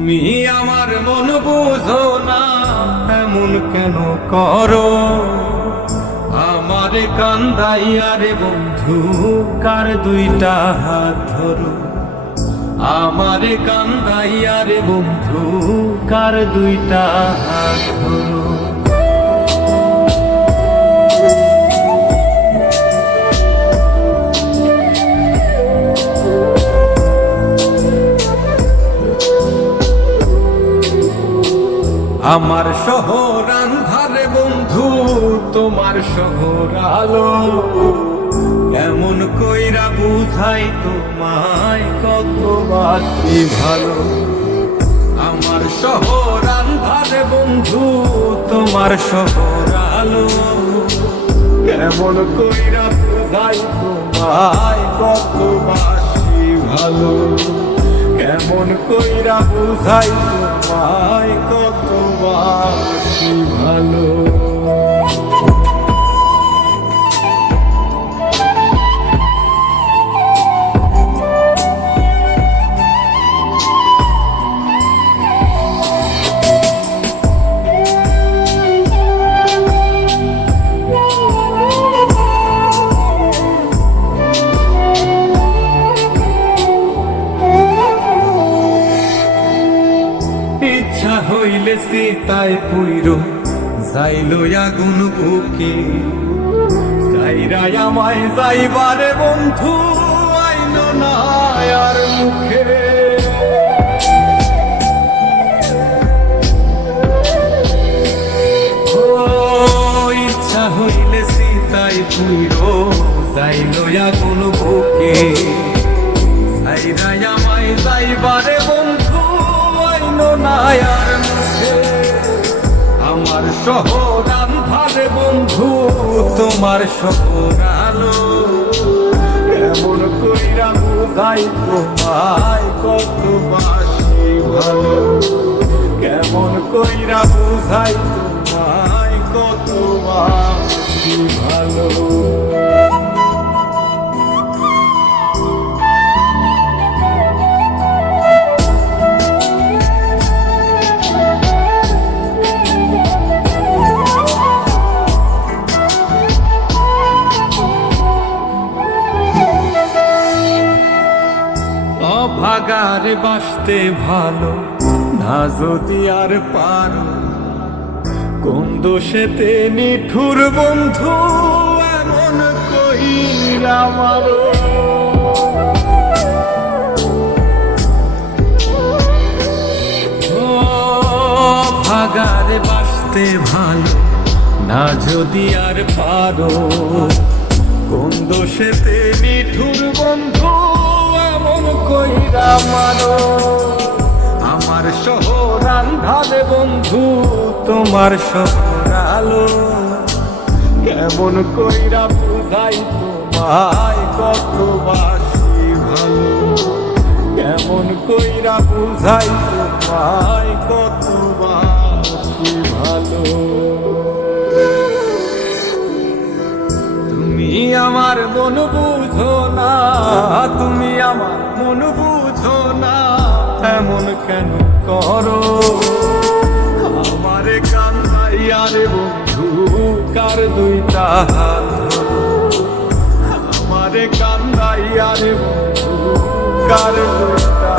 তুমি আমার মন বুঝো না, এমন কেন করো? আমারে কান্দাইয়া রে বন্ধু, কার দুইটা হাত ধরো। আমারে কান্দাইয়া রে বন্ধু, কার দুইটা হাত ধরো। আমার শহর আন্ধারে বন্ধু, তোমার শহর আলো। কেমন কইরা বুঝাই তোমায়, কত বাকি ভালো। আমার শহর আন্ধারে বন্ধু, তোমার শহর আলো। কেমন কইরা বুঝাই তোমায়, কত বাকি ভালো। কেমন কইরা বুঝাই তোমায়, কত বাকি ভালো। ইচ্ছা হইলে সীতায় পুইরো যাইলো আগুন বুকে। যাইরাই আমায় যাইবারে বন্ধু, আইলো না আর মুখে। ও ইচ্ছা হইলে সীতায় পুইরো যাইলো আগুন বুকে। যাইরাই আমায় যাইবারে বন্ধু, নায়ার মুখে। আমার শহর আন্ধারে বন্ধু, তোমার শহর আলো। এমন কইরা বুঝাই তোমায়, কত বাসি ভালো। কেমন কইরা বুঝাই তোমায়, কত বাসি ভালো। ভাগারে বাসতে ভালো না যদি আর পারো। কোন দোষেতে নিঠুর বন্ধু, এমন কইরা মারো। ও ভাগারে বাসতে ভালো না যদি আর পারো। কোন দোষেতে নিঠুর বন্ধু, কইরা মারো। আমার শহর আন্ধারে বন্ধু, তোমার শহর আলো। কেমন কইরা বুঝাই তোমায়, কত বাসি ভালো। কেমন কইরা বুঝাই তোমায়, কত বাসি ভালো। তুমি আমার মন বুঝো না, তুমি আমার মন বুঝো না, এমন কেন করো? আমারে কান্দাইয়া রে বন্ধু, কার দুইটা হাত ধরো। আমারে কান্দাইয়া রে বন্ধু, কার দুইটা